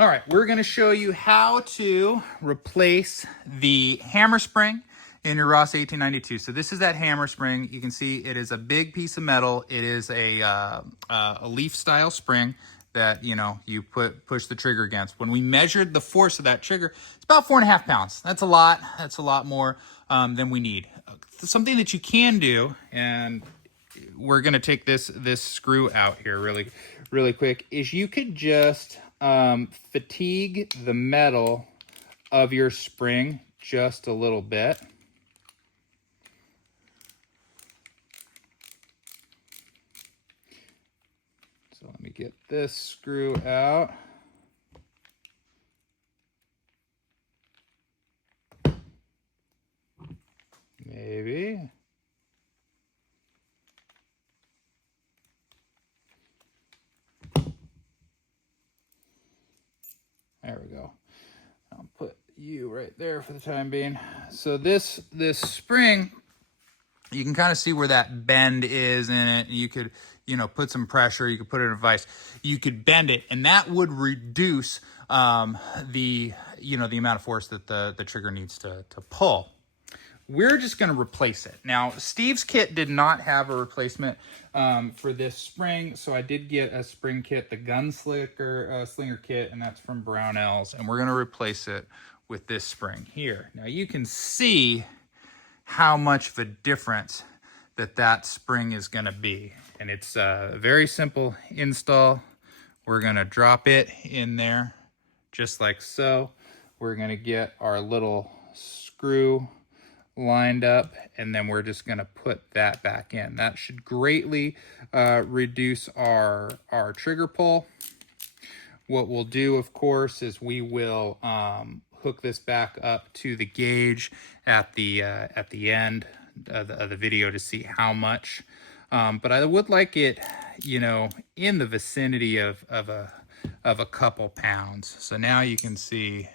All right, we're going to show you how to replace the hammer spring in your Rossi 1892. So this is that hammer spring. You can see it is a big piece of metal. It is a leaf style spring that you push the trigger against. When we measured the force of that trigger, it's about 4.5 pounds. That's a lot. That's a lot more than we need. Something that you can do, and we're going to take this screw out here really quick, is you could just fatigue the metal of your spring just a little bit. So let me get this screw out. Maybe. There we go. I'll put you right there for the time being. So this spring, you can kind of see where that bend is in it. You could, put some pressure. You could put it in a vise. You could bend it, and that would reduce the amount of force that the trigger needs to pull. We're just going to replace it. Now, Steve's kit did not have a replacement for this spring, so I did get a spring kit, the Slinger kit, and that's from Brownells, and we're going to replace it with this spring here. Now, you can see how much of a difference that spring is going to be, and it's a very simple install. We're going to drop it in there just like so. We're going to get our little screw lined up, and then we're just going to put that back in. That should greatly reduce our trigger pull. What we'll do, of course, is we will hook this back up to the gauge at the end of the video to see how much. But I would like it, in the vicinity of a couple pounds. So now you can see,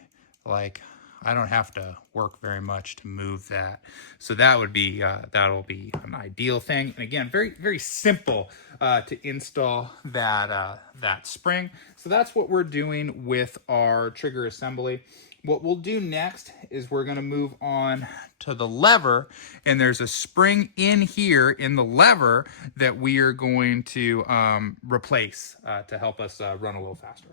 like, I don't have to work very much to move that. So that would be that'll be an ideal thing. And again, very, very simple to install that spring. So that's what we're doing with our trigger assembly. What we'll do next is we're going to move on to the lever, and there's a spring in here in the lever that we are going to replace to help us run a little faster.